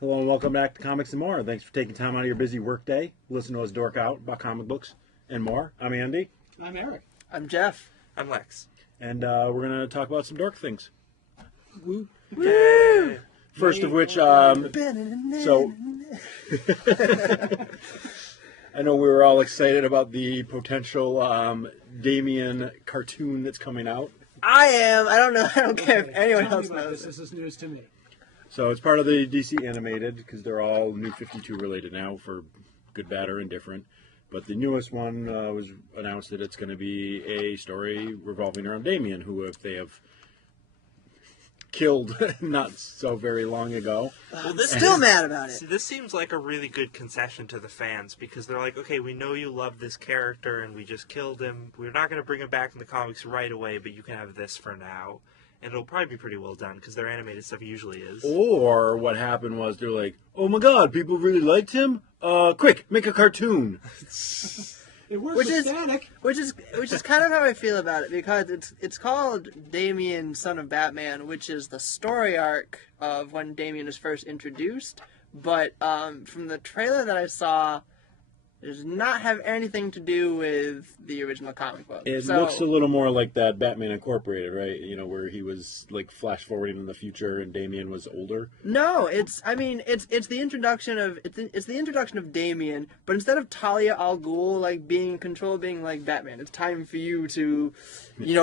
Hello and welcome back to Comics and More. Thanks for taking time out of your busy work day. Listen to us dork out about comic books and more. I'm Andy. I'm Eric. I'm Jeff. I'm Lex. And we're going to talk about some dork things. Woo. Woo! First of which, so I know we were all excited about the potential Daiman cartoon that's coming out. I am. I don't know. I don't care if anyone Tell me else about knows. This is news to me. So it's part of the DC animated because they're all New 52 related now for good, bad, or indifferent. But the newest one was announced that it's going to be a story revolving around Daiman, who if they have killed not so very long ago. Well, still mad about it. See, this seems like a really good concession to the fans because they're like, okay, we know you love this character and we just killed him. We're not going to bring him back in the comics right away, but you can have this for now. And it'll probably be pretty well done because their animated stuff usually is. Or what happened was they're like, oh my god, people really liked him? Quick, make a cartoon. It works with static. Which is kind of how I feel about it because it's called Damian, Son of Batman, which is the story arc of when Damian is first introduced. But from the trailer that I saw, it does not have anything to do with the original comic book. It looks a little more like that Batman Incorporated, right? You know, where he was like flash forwarding in the future and Damian was older. No, it's the introduction of Damian, but instead of Talia al Ghul like being in control, being like Batman, it's time for you to,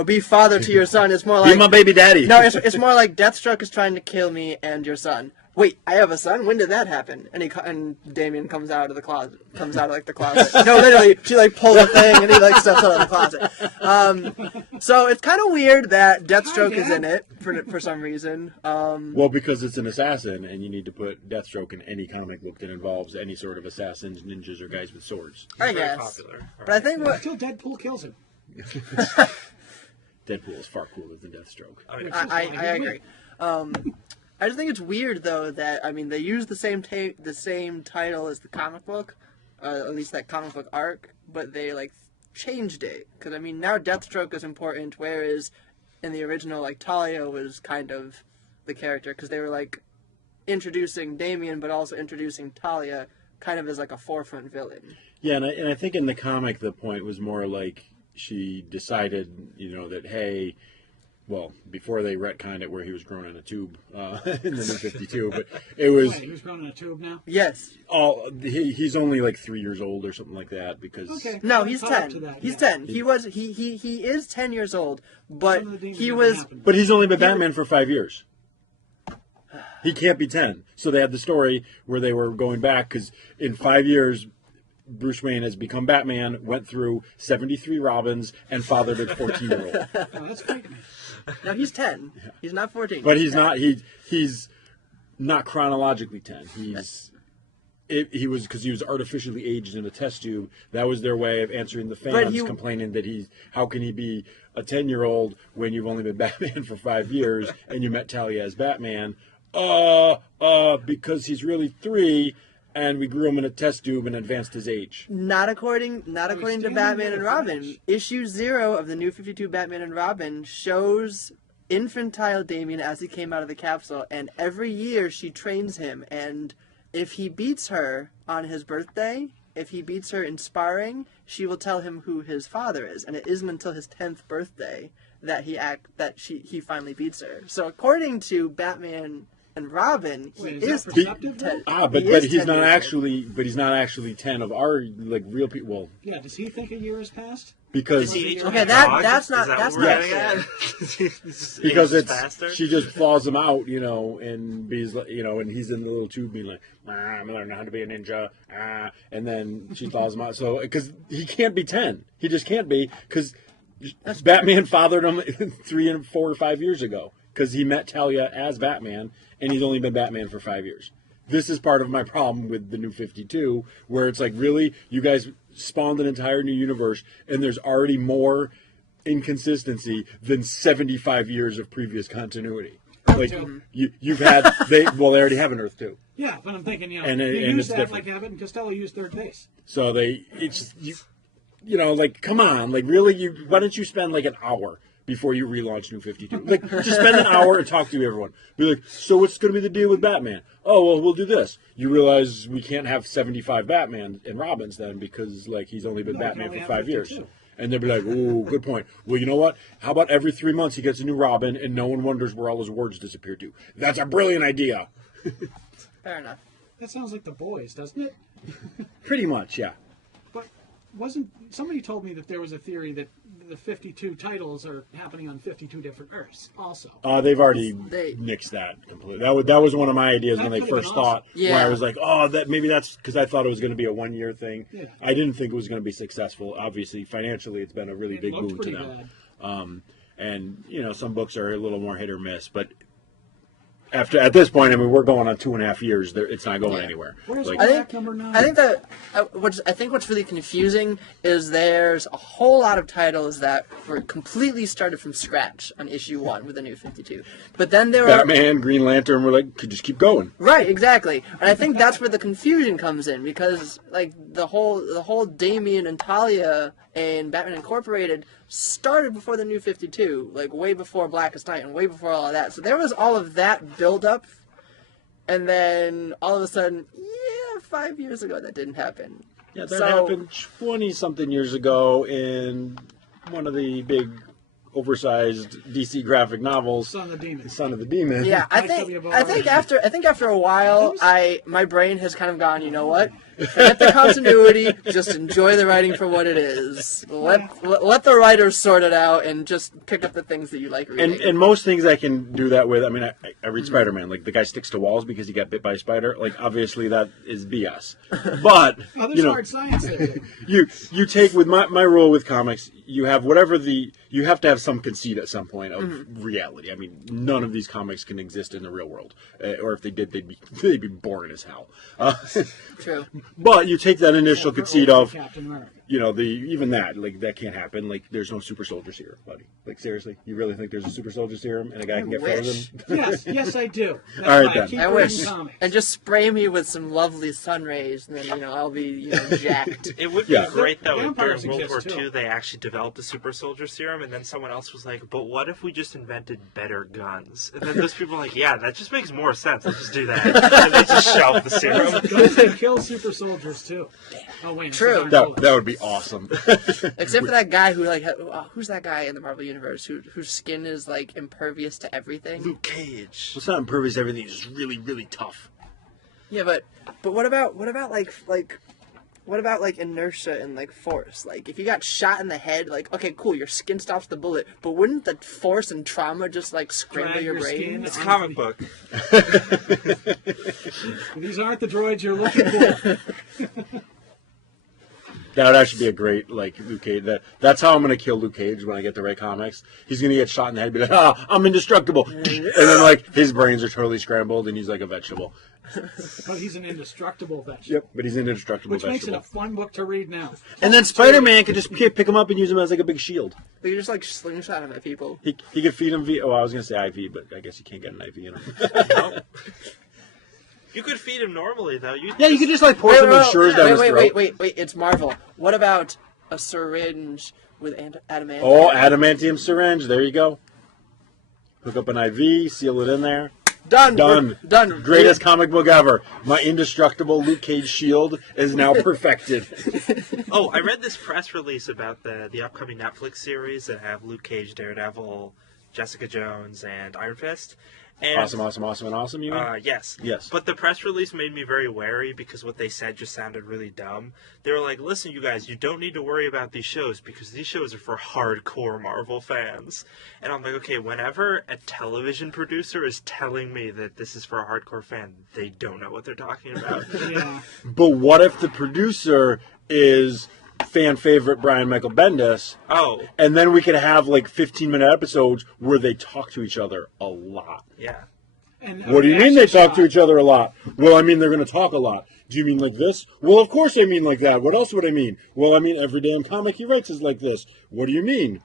be father to your son. It's more like be my baby daddy. No, it's more like Deathstroke is trying to kill me and your son. Wait, I have a son? When did that happen? And Damian comes out of the closet. No, literally, she like pulls a thing and he like steps out of the closet. So it's kind of weird that Deathstroke is in it for some reason. Well, because it's an assassin, and you need to put Deathstroke in any comic book that involves any sort of assassins, ninjas, or guys with swords. I Very guess. popular. But I think what Until Deadpool kills him. Deadpool is far cooler than Deathstroke. Oh, yeah. I agree. I just think it's weird though that they use the same title as the comic book, at least that comic book arc, but they like changed it because now Deathstroke is important, whereas in the original Talia was kind of the character because they were like introducing Damian but also introducing Talia kind of as like a forefront villain. Yeah, and I think in the comic the point was more like she decided, that hey. Well, before they retconned it where he was grown in a tube in the New 52, but it was... Wait, he was grown in a tube now? Yes. He's only like 3 years old or something like that because... Okay. No, he's Caught up 10. to that, He's yeah. 10. He is 10 years old, but Some of the things he that was... happened. But he's only been Batman for 5 years. He can't be 10. So they had the story where they were going back because in 5 years... Bruce Wayne has become Batman, went through 73 Robins, and fathered a 14-year-old. Oh, that's great. No, he's 10. He's not 14. But he's not. He's not chronologically 10. He was because he was artificially aged in a test tube. That was their way of answering the fans complaining that how can he be a 10-year-old when you've only been Batman for 5 years and you met Talia as Batman? Because he's really 3. And we grew him in a test tube and advanced his age. Not according to Batman and Robin. Issue 0 of the New 52 Batman and Robin shows infantile Damian as he came out of the capsule, and every year she trains him, and if he beats her on his birthday, if he beats her in sparring, she will tell him who his father is, and it isn't until his 10th birthday that he finally beats her. So according to Batman and Robin, Wait, he is is that perceptive, though? But he's not actually 10 of our real people. Well, Yeah, does he think a year has passed? because Okay, that's not That's fair. because she just flaws him out, and he's and he's in the little tube being like, I'm learning how to be a ninja, and then she flaws him out. So because he can't be 10, he just can't be because Batman fathered him 3 and 4 or 5 years ago because he met Talia as Batman. And he's only been Batman for 5 years. This is part of my problem with the New 52, where it's like, really, you guys spawned an entire new universe, and there's already more inconsistency than 75 years of previous continuity. Like, you've had, they already have an Earth 2. Yeah, but I'm thinking, they And used it's that different. like Abbott and Costello used third base. So come on, really, why don't you spend like an hour before you relaunch New 52. Like, just spend an hour and talk to everyone. Be like, so what's going to be the deal with Batman? Oh, well, we'll do this. You realize we can't have 75 Batman and Robins then because, like, he's only been Batman for 5 years. 52. And they'll be like, ooh, good point. Well, you know what? How about every 3 months he gets a new Robin and no one wonders where all his words disappeared to? That's a brilliant idea. Fair enough. That sounds like The Boys, doesn't it? Pretty much, yeah. But wasn't somebody told me that there was a theory that the 52 titles are happening on 52 different Earths also? They've already They- nixed that completely. That was one of my ideas when That they could've first been awesome. thought. Yeah. Where I was like, oh, maybe that's because I thought it was going to be a 1 year thing. Yeah. I didn't think it was going to be successful. Obviously, financially, it's been a really It big looked boon to pretty them. bad. And some books are a little more hit or miss, but. At this point, I mean, we're going on 2.5 years. It's not going anywhere. Where's Like, I think number 9? I think that what's really confusing is there's a whole lot of titles that were completely started from scratch on issue 1 with the New 52. But then there are Batman, Green Lantern, we're like, could just keep going. right, exactly, and I think that's where the confusion comes in because like the whole Damian and Talia and Batman Incorporated started before the New 52, like way before Blackest Night and way before all of that. So there was all of that build up, and then all of a sudden, 5 years ago that didn't happen. Yeah, that happened 20-something years ago in one of the big, oversized DC graphic novels, Son of the Demon. Son of the Demon. Yeah, I think after a while, my brain has kind of gone. You know what? Forget the continuity. Just enjoy the writing for what it is. Let the writers sort it out and just pick up the things that you like reading. And most things I can do that with. I mean, I read Spider-Man. Like, the guy sticks to walls because he got bit by a spider. Like, obviously that is BS. But, There's hard science there. you take, with my rule with comics, you have you have to have some conceit at some point of reality. I mean, none of these comics can exist in the real world. Or if they did, they'd be boring as hell. True. But you take that initial conceit of, Captain America. even that, like, that can't happen. Like, there's no super soldier serum, buddy. Like, seriously, you really think there's a super soldier serum and a guy can get wish. frozen? Yes, I do. That's All right, why I then. keep I reading wish. comics. And just spray me with some lovely sun rays, and then I'll be jacked. It would be Yeah. great though if Vampires during World War exist, too. II they actually developed a super soldier serum, and then someone else was like, "But what if we just invented better guns?" And then those people are like, "Yeah, that just makes more sense. Let's just do that." And they just shelve the serum. Guns that kill super soldiers too. Oh wait, True. That would be awesome. Except for that guy who who's that guy in the Marvel universe whose skin is like impervious to everything? Luke Cage. It's not impervious. Everything is really, really tough. Yeah, but what about like inertia and like force? Like if you got shot in the head, like okay, cool, your skin stops the bullet, but wouldn't the force and trauma just like scramble Drag your your brain? skin. It's a comic book. These aren't the droids you're looking for. That would actually be a great, like, Luke Cage. That's how I'm going to kill Luke Cage when I get the right comics. He's going to get shot in the head and be like, I'm indestructible. And then, like, his brains are totally scrambled and he's like a vegetable. But he's an indestructible vegetable. Yep, but he's an indestructible Which makes it vegetable. a fun book to read now. And then Spider-Man could just pick him up and use him as, like, a big shield. They just like slingshot him at people. He could feed him via, I was going to say IV, but I guess you can't get an IV in him. You could feed him normally though. You could just, like, pour some Ensures down his throat. Wait, it's Marvel. What about a syringe with adamantium? Oh, adamantium syringe. There you go. Hook up an IV, seal it in there. Done. Done. Done. Greatest comic book ever. My indestructible Luke Cage shield is now perfected. Oh, I read this press release about the upcoming Netflix series that have Luke Cage, Daredevil, Jessica Jones, and Iron Fist. And, Awesome, you mean? Yes. Yes. But the press release made me very wary because what they said just sounded really dumb. They were like, listen, you guys, you don't need to worry about these shows because these shows are for hardcore Marvel fans. And I'm like, okay, whenever a television producer is telling me that this is for a hardcore fan, they don't know what they're talking about. Yeah. But what if the producer is fan favorite Brian Michael Bendis, Oh, and then we could have like 15-minute episodes where they talk to each other a lot? yeah. And What do you mean they talk to each other a lot? Well, I mean they're going to talk a lot. Do you mean like this? Well, of course I mean like that. What else would I mean? Well, I mean every damn comic he writes is like this. What do you mean?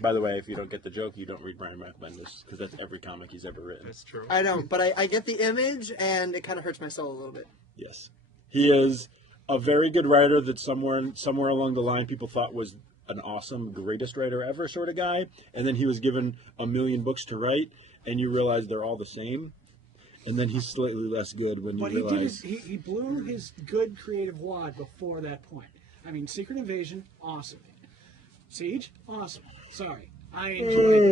By the way, if you don't get the joke, you don't read Brian Michael Bendis, because that's every comic he's ever written. That's true. I don't, but I get the image, and it kind of hurts my soul a little bit. Yes. He is a very good writer that somewhere along the line people thought was an awesome, greatest writer ever sort of guy, and then he was given 1 million books to write, and you realize they're all the same, and then he's slightly less good when you But realize... he blew his good creative wad before that point. I mean, Secret Invasion, awesome. Siege, awesome. Sorry. I enjoyed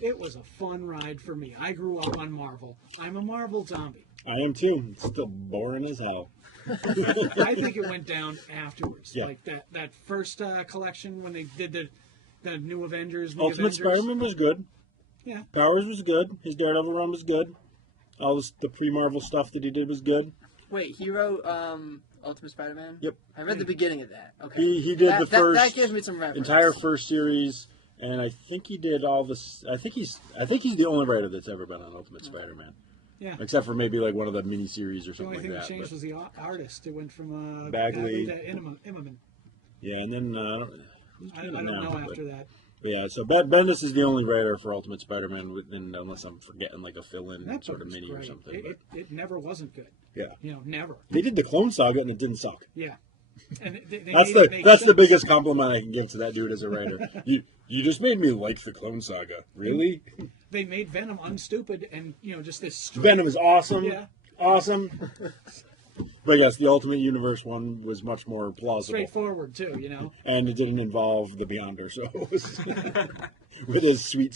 it. It was a fun ride for me. I grew up on Marvel. I'm a Marvel zombie. I am too. It's still boring as hell. I think it went down afterwards. Yeah. Like that first collection when they did the New Avengers. The Ultimate Avengers. Spider-Man was good. Yeah. Powers was good. His Daredevil run was good. All this, the pre-Marvel stuff that he did was good. Wait, he wrote Ultimate Spider-Man? Yep. I read the beginning of that. Okay. He did the first that gives me some reference. entire first series, and I think he did all this. I think he's the only writer that's ever been on Ultimate Spider-Man. Yeah. Except for maybe like one of the miniseries or The something only thing like that that. changed But- was the artist. It went from Bagley to Immerman. yeah, and then who's I doing don't it now? know But- after that. But yeah, so Bendis is the only writer for Ultimate Spider-Man, unless I'm forgetting like a fill-in That sort book of was mini or great. something. It never wasn't good. Yeah, You know, never. they did the Clone Saga and it didn't suck. Yeah. And they That's made it make the sense. biggest compliment I can give to that dude as a writer. you just made me like the Clone Saga. Really? They made Venom unstupid and, just this straight. Venom is awesome. Yeah. Awesome. But yes, the Ultimate Universe one was much more plausible. Straightforward, too, And it didn't involve the Beyonder, so it was with his sweet,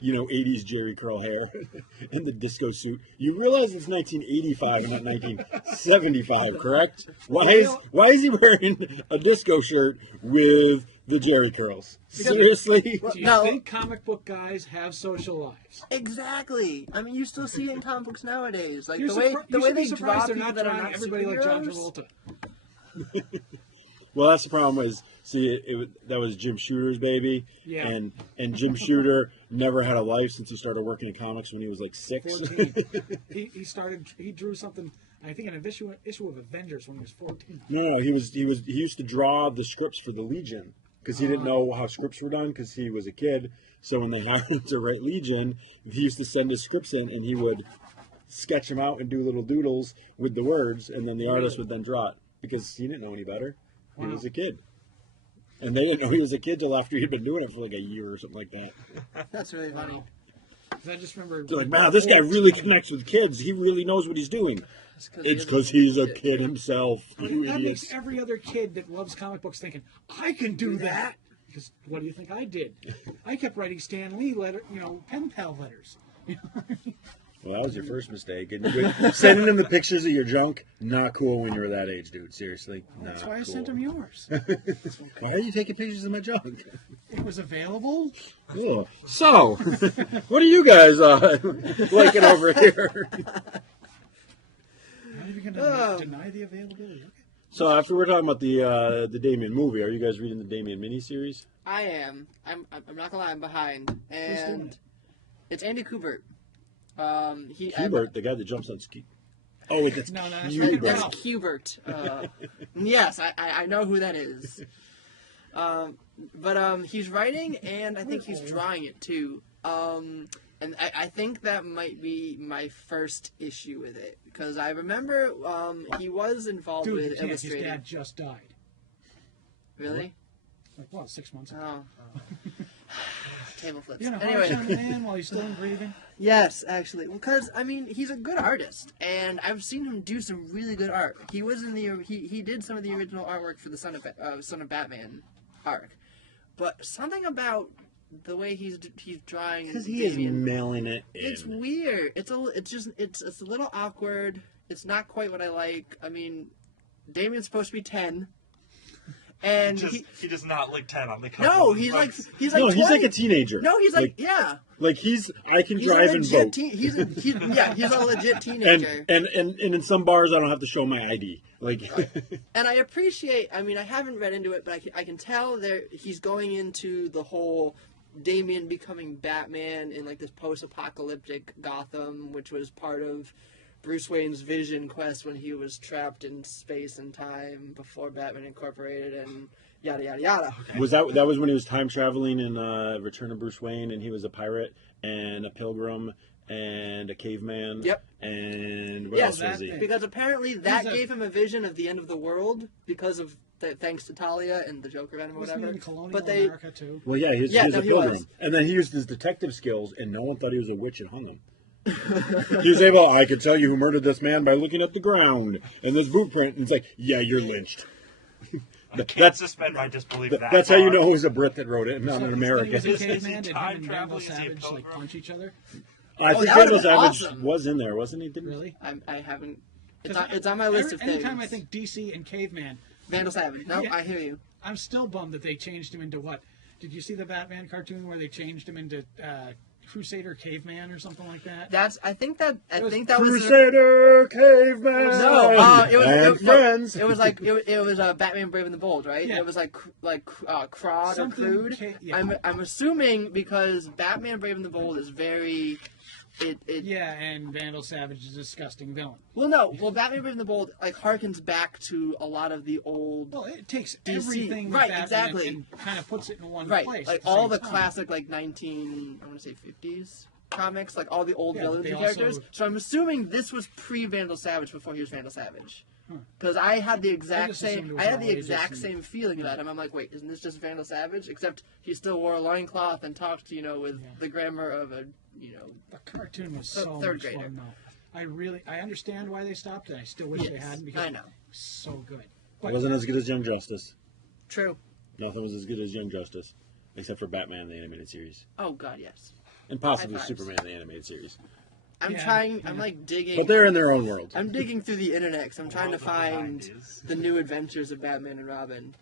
80s Jerry curl hair and the disco suit. You realize it's 1985 and not 1975, correct? Why is he wearing a disco shirt with the Jerry curls? Seriously? Do you No. think comic book guys have social lives? Exactly. I mean, you still see it in comic books nowadays. Like You're the way you should they be draw surprised they're people not that are drawing not everybody like John superheroes. Travolta. Well, that's the problem. That was Jim Shooter's baby, Yeah. and Jim Shooter never had a life since he started working in comics when he was like 6. 14. He drew something, I think, in an issue of Avengers when he was 14. No, he used to draw the scripts for the Legion because he didn't know how scripts were done because he was a kid. So when they hired him to write Legion, he used to send his scripts in and he would sketch them out and do little doodles with the words, and then the artist would then draw it because he didn't know any better. He was a kid. And they didn't know he was a kid till after he'd been doing it for like a year or something like that. That's really funny. 'Cause I just remember. They're like, wow, this guy really connects with kids. He really knows what he's doing. It's because he's a kid himself. You That idiots. makes every other kid that loves comic books thinking, I can do that. Because what do you think I did? I kept writing Stan Lee pen pal letters. Well, that was your first mistake. And sending him the pictures of your junk, not cool when you were that age, dude. Seriously. That's not why I cool. sent him yours. Why are you taking pictures of my junk? It was available. Cool. So, what are you guys liking over here? Not even going to deny the availability. Okay. So, after we're talking about the Daiman movie, are you guys reading the Daiman miniseries? I am. I'm not gonna lie. I'm behind, doing and it? it's Andy Kubert. Hubert, the guy that jumps on ski. Oh, that's No, that's Hubert. That's Kubert. Yes, I know who that is. But he's writing, and I think he's drawing it too. And I think that might be my first issue with it, because I remember he was involved Dude, with you can't. His illustrating. dad just died. Really? Like, what, 6 months ago? Oh. Table flips. You know, Anyway. harsh on a man while he's still breathing. Yes, actually, because I mean he's a good artist, and I've seen him do some really good art. He was in the he did some of the original artwork for the Son of Batman arc, but something about the way he's drawing Because he is Damian, mailing it in. it's weird. It's a little awkward. It's not quite what I like. I mean, Damien's supposed to be 10. And He does not look 10 on the cover. no, he's like No, 20. he's like a teenager. No, he's like yeah. Like I can He's drive a and legit vote. he's a legit teenager. And in some bars, I don't have to show my ID. Like, And I appreciate. I mean, I haven't read into it, but I can tell he's going into the whole Damian becoming Batman in like this post-apocalyptic Gotham, which was part of Bruce Wayne's vision quest when he was trapped in space and time before Batman Incorporated and yada yada yada. was that was when he was time traveling in Return of Bruce Wayne, and he was a pirate and a pilgrim and a caveman. Yep. And what Yes, else was he? that- because apparently that He's a- gave him a vision of the end of the world because of thanks to Talia and the Joker venom or Wasn't he whatever. in colonial But they America too? Well, yeah, he was Yeah, a no, he pilgrim. was. And then he used his detective skills, and no one thought he was a witch and hung him. He was able, I could tell you who murdered this man by looking at the ground and this boot print. And it's like, yeah, you're lynched. I can't suspend my disbelief that That's how you far. know who's a Brit that wrote it, and not an When American. he was a Is he caveman, did him time and Vandal traveling? Is he a Savage like pilgrim? punch each other? I think that Vandal would've been Savage awesome. was in there, wasn't he? Didn't Really? I haven't. 'Cause It's on my list of things. Anytime I think DC and Caveman, Vandal Savage. No, Yeah. I hear you. I'm still bummed that they changed him into what? Did you see the Batman cartoon where they changed him into Crusader Caveman or something like that? I think was that was. Crusader, caveman, No, and friends. It was like it was Batman Brave and the Bold, right? Yeah. It was like Crod Something or Crude. yeah. I'm assuming because Batman Brave and the Bold is very. Yeah, and Vandal Savage is a disgusting villain. Well, no. Well, Batman Brave and the Bold like harkens back to a lot of the old. Well, it takes DC. everything Right, Batman exactly. and kind of puts it in one Right, place. like at the all same the time. classic like 19, I want to say 50s comics, like all the old Yeah, villains they and also- characters. So I'm assuming this was pre Vandal Savage before he was Vandal Savage. Because I had the exact just assumed it same, was I had all the ages exact and- same feeling about him. I'm like, wait, isn't this just Vandal Savage? Except he still wore a loincloth and talked, with the grammar of a, The cartoon was so third much grader. fun, though. I understand why they stopped it. I still wish they Yes, hadn't because I know. it was so good. It But wasn't as good as Young Justice. True. Nothing was as good as Young Justice, except for Batman the animated series, Oh God, yes. and possibly High fives. Superman the animated series. I'm Yeah, trying. yeah. I'm like digging. But they're in their own world. I'm digging through the internet 'cause I'm trying to World of the find 90s. the new adventures of Batman and Robin.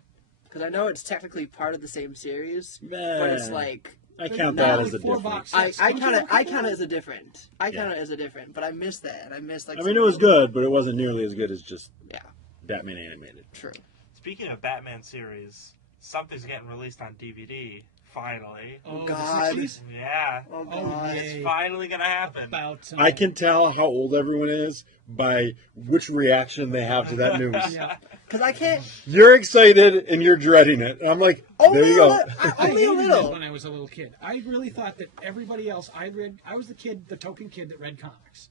Because I know it's technically part of the same series, but it's Man. like I count No, that like as a 4 difference. box I sets. Don't you count it. have a I couple count it of as a different. I count Yeah. it as a different. But I miss that. I miss like. I mean, it was good, but it wasn't nearly as good as just Yeah, Batman animated. true. Speaking of Batman series, something's getting released on DVD. Finally. Oh, God. the 60s? Yeah. Oh Oh, God. yay. It's finally gonna happen. About I can tell how old everyone is by which reaction they have to that news. Yeah. Because I can't. You're excited and you're dreading it. And I'm like, there you go. I Only a hated it little. when I was a little kid. I really thought that everybody else I was the token kid that read comics.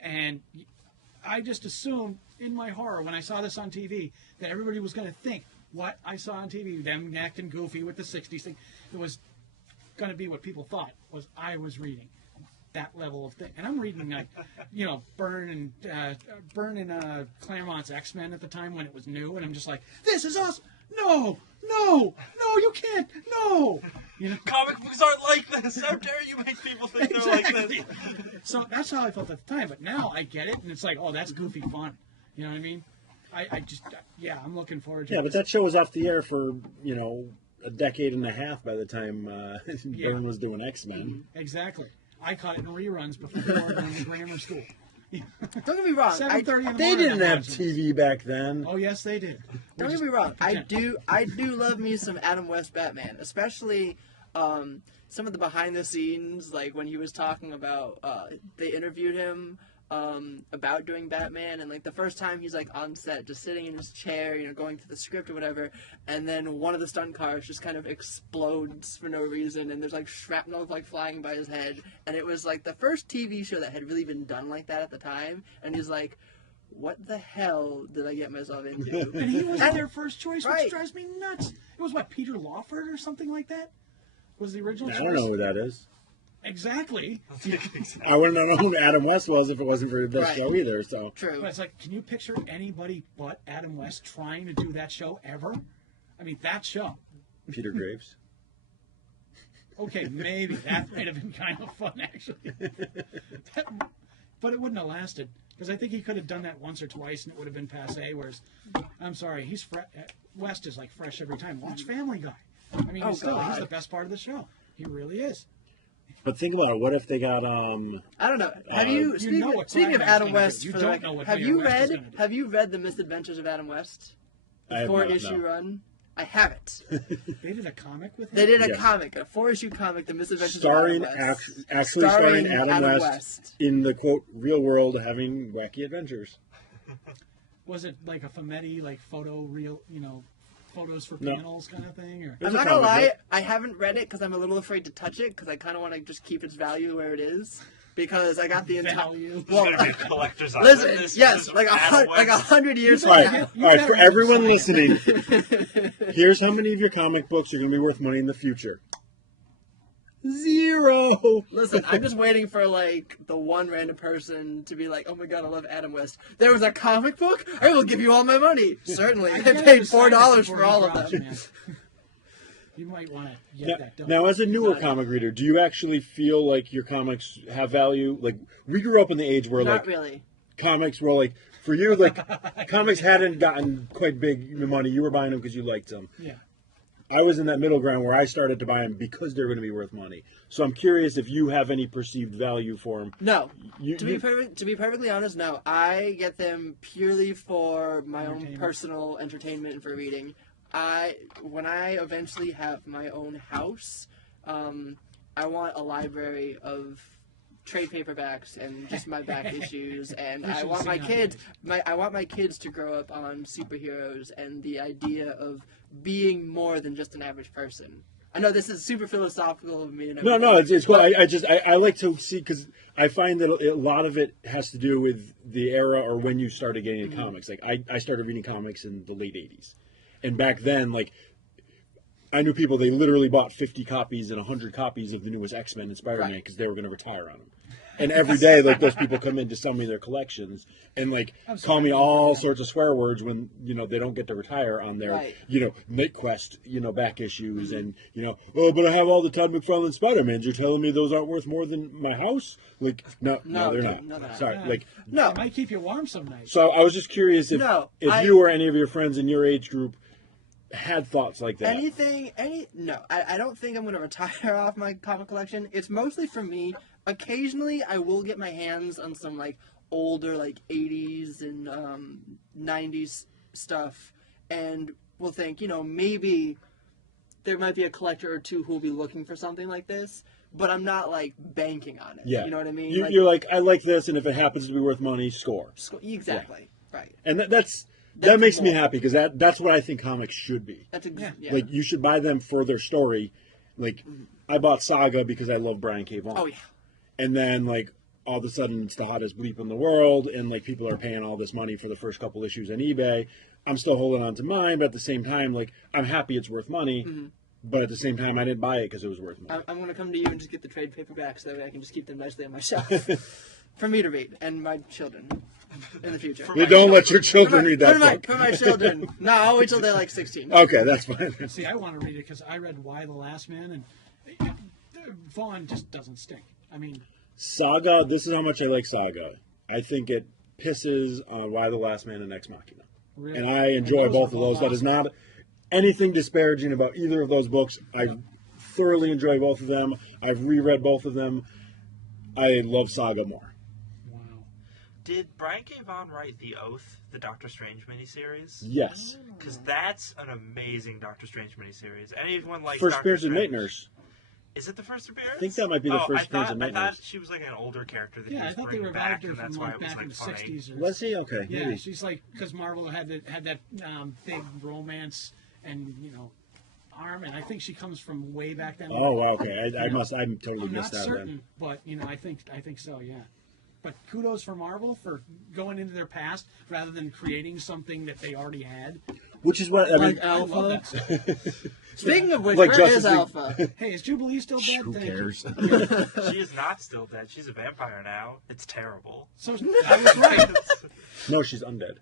And I just assumed in my horror when I saw this on TV that everybody was going to think what I saw on TV, them acting goofy with the 60s thing, it was going to be what people thought was I was reading. That level of thing. And I'm reading like, Byrne and Claremont's X-Men at the time when it was new, and I'm just like, this is awesome. No, you can't. No. Comic books aren't like this. How dare you make people think they're like this? So that's how I felt at the time. But now I get it, and it's like, oh, that's goofy fun. You know what I mean? I'm looking forward to it. Yeah, but that show was off the air for, a decade and a half by the time Byrne was doing X-Men. Exactly. I caught it in reruns before we were in grammar school. Don't get me wrong. 7:30 in the They morning, didn't I'm have watching TV back then. Oh, yes, they did. Don't get me wrong. I do love me some Adam West Batman, especially some of the behind the scenes, like when he was talking about they interviewed him about doing Batman, and like the first time he's like on set, just sitting in his chair, going through the script or whatever, and then one of the stunt cars just kind of explodes for no reason, and there's like shrapnel like flying by his head, and it was like the first TV show that had really been done like that at the time, and he's like, what the hell did I get myself into? And he wasn't their first choice, which Right. drives me nuts. It was what, Peter Lawford or something like that? Was the original I choice? don't know who that is. Exactly. I wouldn't know who Adam West was if it wasn't for this Right. show either. So True. But it's like, can you picture anybody but Adam West trying to do that show ever? I mean, that show. Peter Graves. Okay, maybe that might have been kind of fun, actually. But it wouldn't have lasted because I think he could have done that once or twice and it would have been passe. Whereas, I'm sorry, West is like fresh every time. Watch Family Guy. I mean, Oh, he's God. the best part of the show. He really is. But think about it. What if they got I don't know. Have you speaking, know what speaking of Climax Adam gonna do. West? You For don't the know what have Mayor you West is read? gonna do. Have you read the Misadventures of Adam West? I have The not, 4-issue no. run. I have it. They did a comic with him? They did a Yes. comic, a 4-issue comic, The Misadventures starring of Adam West. actually starring Adam, Adam West in the quote real world having wacky adventures. Was it like a Fumetti, like photos for No. panels kind of thing? Or It was I'm a not gonna comic lie, book. I haven't read it because I'm a little afraid to touch it because I kind of want to just keep its value where it is. because I got the entire. Value. This is gonna be a collector's item. Listen, This yes, is like Adam West. 100 years All from right, now. all right. For everyone listening, here's how many of your comic books are going to be worth money in the future. 0. Listen, I'm just waiting for like the one random person to be like, "Oh my god, I love Adam West. There was a comic book. I will give you all my money." Certainly, I paid $4 for all of them. Man. You might want to get that done. Now, as a newer comic reader, do you actually feel like your comics have value? Like, we grew up in the age where, Not like, really. comics were like, for you, like, comics hadn't gotten quite big money. You were buying them because you liked them. Yeah. I was in that middle ground where I started to buy them because they're going to be worth money. So I'm curious if you have any perceived value for them. No. To be perfectly honest, no. I get them purely for my own personal entertainment and for reading. When I eventually have my own house, I want a library of trade paperbacks and just my back issues, and I want my kids to grow up on superheroes and the idea of being more than just an average person. I know this is super philosophical of me. And No, it's cool. I like to see, because I find that a lot of it has to do with the era or when you started getting into comics. Like, I started reading comics in the late 80s. And back then, like, I knew people, they literally bought 50 copies and 100 copies of the newest X-Men and Spider-Man because they were going to retire on them. And every day, like, those people come in to sell me their collections and, like, call me all sorts of swear words when, you know, they don't get to retire on their, you know, Night Quest, you know, back issues and, you know, oh, but I have all the Todd McFarlane Spider-Mans. You're telling me those aren't worth more than my house? Like, no, they're not. No, they're not. Sorry, Yeah. like, No. It might keep you warm some nights. so I was just curious if you or any of your friends in your age group had thoughts like that. No. I don't think I'm going to retire off my comic collection. It's mostly for me. Occasionally, I will get my hands on some, like, older, like, 80s and 90s stuff, and will think, you know, maybe there might be a collector or two who will be looking for something like this, but I'm not, like, banking on it. Yeah. You know what I mean? You're like, I like this, and if it happens to be worth money, score. Exactly. Yeah. Right. And that makes me happy, because that's what I think comics should be. Yeah. Like, you should buy them for their story. Like, I bought Saga because I love Brian K. Vaughan. Oh, yeah. And then, like, all of a sudden it's the hottest bleep in the world, and, like, people are paying all this money for the first couple issues on eBay. I'm still holding on to mine, but at the same time, like, I'm happy it's worth money, but at the same time, I didn't buy it because it was worth money. I'm going to come to you and just get the trade paperbacks so that way I can just keep them nicely on my shelf for me to read and my children in the future. You don't let your children read that book. For my children. No, I'll wait till they're like 16. Okay, that's fine. See, I want to read it because I read Why the Last Man, and Vaughn just doesn't stink. I mean, Saga, this is how much I like Saga. I think it pisses on Why the Last Man and Ex Machina. really. And I enjoy both of those. That is not anything disparaging about either of those books. I thoroughly enjoy both of them. I've reread both of them. I love Saga more. Wow. Did Brian K. Vaughan write The Oath, the Doctor Strange miniseries? Yes. Because that's an amazing Doctor Strange miniseries. Anyone like First Doctor Appearance of Strange? Night Nurse. Is it the first appearance? I think that might be the first appearance of Night I Nurse. thought she was like an older character that Yeah, he I was thought they bringing back, revived her and from that's why like it was back in like the funny. '60s. Was he? Okay. Yeah, maybe. she's like, because Marvel had that big romance and, you know, arm, and I think she comes from way back then. Oh, wow, okay. I totally I'm not missed that certain, then. but you know, I think so. Yeah. But kudos for Marvel for going into their past rather than creating something that they already had. Which is what I mean. Like I love Alpha. that stuff. Speaking of which, Like where Justice is League. Alpha? Hey, is Jubilee still dead? Who Thank you. cares? She is not still dead. She's a vampire now. It's terrible. So I was right. No, she's undead.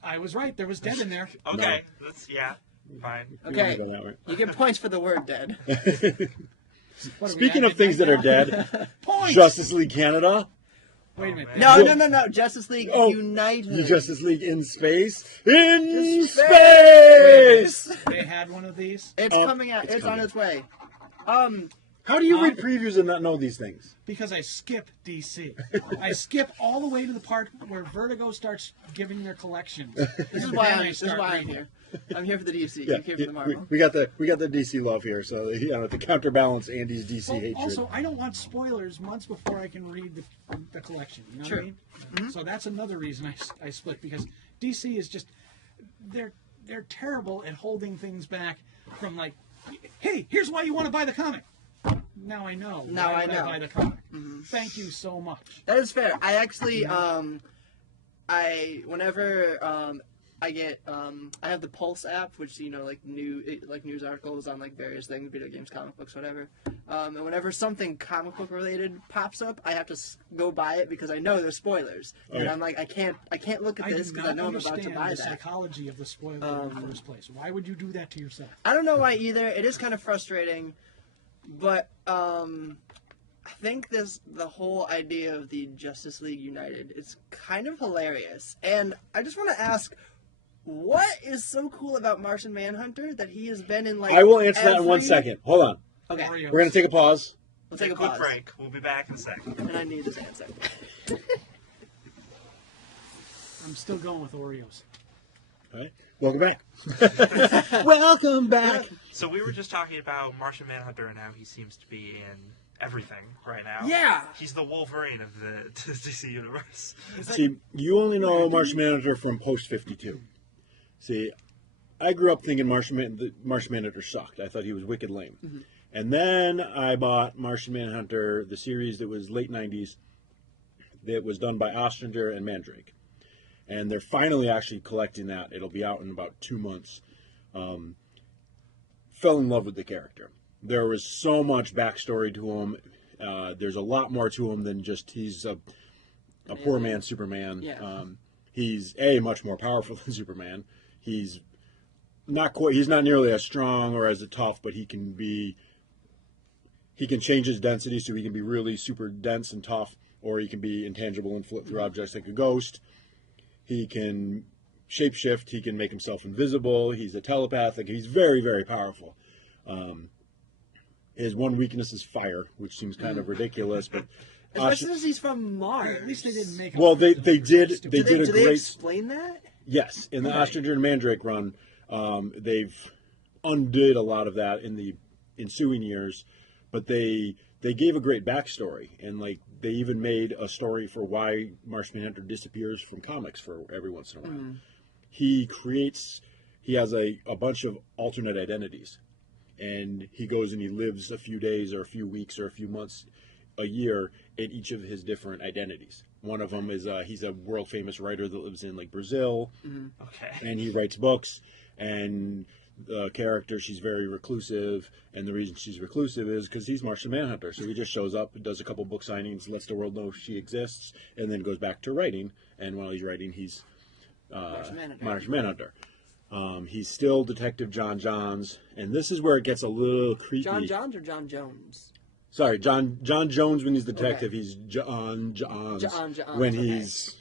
I was right. There was dead in there. Okay, fine. Okay, Go that way. you get points for the word dead. What, are we Speaking at of things that midnight are now? dead, Points. Justice League Canada. Wait a minute. No. Justice League Oh, United. The Justice League in space. In Just space! They had one of these It's coming out. It's on coming. its way. How do you read previews and not know these things? because I skip DC. I skip all the way to the part where Vertigo starts giving their collections. This is why I'm here. I'm here for the DC. You're here for the Marvel. we got the DC love here, so you know, to counterbalance Andy's DC hatred. Also, I don't want spoilers months before I can read the collection. You know what I mean? Mm-hmm. So that's another reason I split, because DC is just they're terrible at holding things back from, like, hey, here's why you want to buy the comic. Now I know. Now Why I would know. buy the comic. Thank you so much. That is fair. I actually, whenever I get, I have the Pulse app, which like news articles on like various things, video games, comic books, whatever. And whenever something comic book related pops up, I have to go buy it because I know there's spoilers, and I'm like, I can't look at this because I know I'm about to buy the that. psychology of the spoiler in the first place. Why would you do that to yourself? I don't know why either. It is kind of frustrating, but I think the whole idea of the Justice League United is kind of hilarious, and I just want to ask, what is so cool about Martian Manhunter that he has been in like? I will answer that in 1 second. Hold on. Okay, Oreos. We're gonna take a pause. we'll take a quick pause, break. We'll be back in a second. and I need this answer. I'm still going with Oreos. All right. Welcome back. Welcome back. So we were just talking about Martian Manhunter and how he seems to be in everything right now. Yeah. He's the Wolverine of the DC universe. See, you only know Martian Manhunter from post 52. See, I grew up thinking Martian Manhunter sucked. I thought he was wicked lame. Mm-hmm. And then I bought Martian Manhunter, the series that was late 90s, that was done by Ostringer and Mandrake. And they're finally actually collecting that. It'll be out in about 2 months. Fell in love with the character. There was so much backstory to him. There's a lot more to him than just he's a poor man Superman. Yeah. He's much more powerful than Superman. He's not nearly as strong or as tough, but he can change his density so he can be really super dense and tough, or he can be intangible and float through objects like a ghost. He can shapeshift. He can make himself invisible. He's a telepathic. He's very, very powerful. His one weakness is fire, which seems kind of ridiculous, but Especially since he's from Mars. At least they didn't make him. well, they did Do a they great explain that? yes in the Ostringer and Mandrake run. They've undid a lot of that in the ensuing years, but they gave a great backstory, and like they even made a story for why Martian Manhunter disappears from comics for every once in a while. He has a bunch of alternate identities, and he goes and he lives a few days or a few weeks or a few months, a year in each of his different identities. One of them is he's a world famous writer that lives in like Brazil, Okay. and he writes books. And the character, she's very reclusive, and the reason she's reclusive is because he's Martian Manhunter. So he just shows up, does a couple book signings, lets the world know she exists, and then goes back to writing. And while he's writing, he's Martian Manhunter. He's still Detective John Johns, and this is where it gets a little creepy. John Johns or John Jones? Sorry, John Jones when he's detective. Okay. He's John Johns John Johns, when okay. he's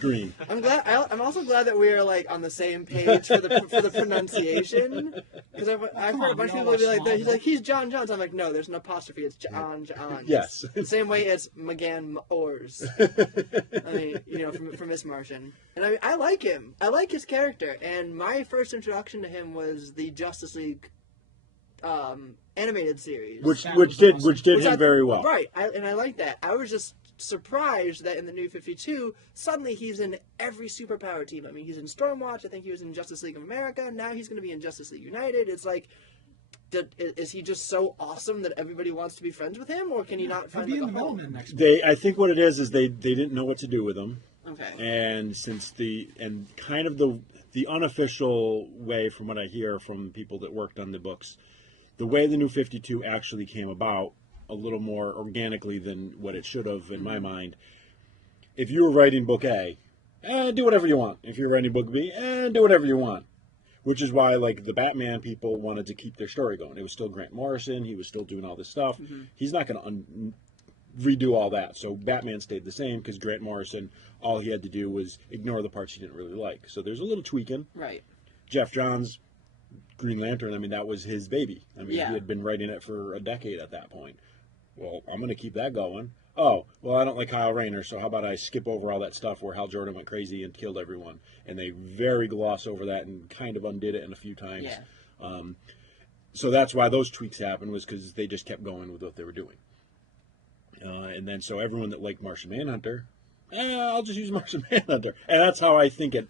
green. I'm also glad that we are like on the same page for the pronunciation, because I've heard a bunch of people be like, he's John Johns. I'm like, no, there's an apostrophe. It's John Johns. Yes. The same way as McGann Ors. I mean, from Miss Martian. And I mean, I like him. I like his character. And my first introduction to him was the Justice League animated series, Which Which did him very well. Right, and I like that. I was just surprised that in the New 52, suddenly he's in every superpower team. I mean, he's in Stormwatch. I think he was in Justice League of America. Now he's going to be in Justice League United. It's like, is he just so awesome that everybody wants to be friends with him, or can he not find like a home? Next week. I think what it is they didn't know what to do with him. Okay. And since the unofficial way, from what I hear from people that worked on the books, the way the New 52 actually came about a little more organically than what it should have in my mind. If you were writing book A, do whatever you want. If you're writing book B, do whatever you want. Which is why, like, the Batman people wanted to keep their story going. It was still Grant Morrison. He was still doing all this stuff. He's not going to redo all that. So Batman stayed the same because Grant Morrison, all he had to do was ignore the parts he didn't really like. So there's a little tweaking. Right. Jeff Johns, Green Lantern, I mean, that was his baby. I mean, Yeah. he had been writing it for a decade at that point. Well, I'm going to keep that going. Oh, well, I don't like Kyle Rayner, so how about I skip over all that stuff where Hal Jordan went crazy and killed everyone? And they very gloss over that and kind of undid it in a few times. Yeah. So that's why those tweaks happened, was because they just kept going with what they were doing. And then so everyone that liked Martian Manhunter, I'll just use Martian Manhunter. And that's how I think it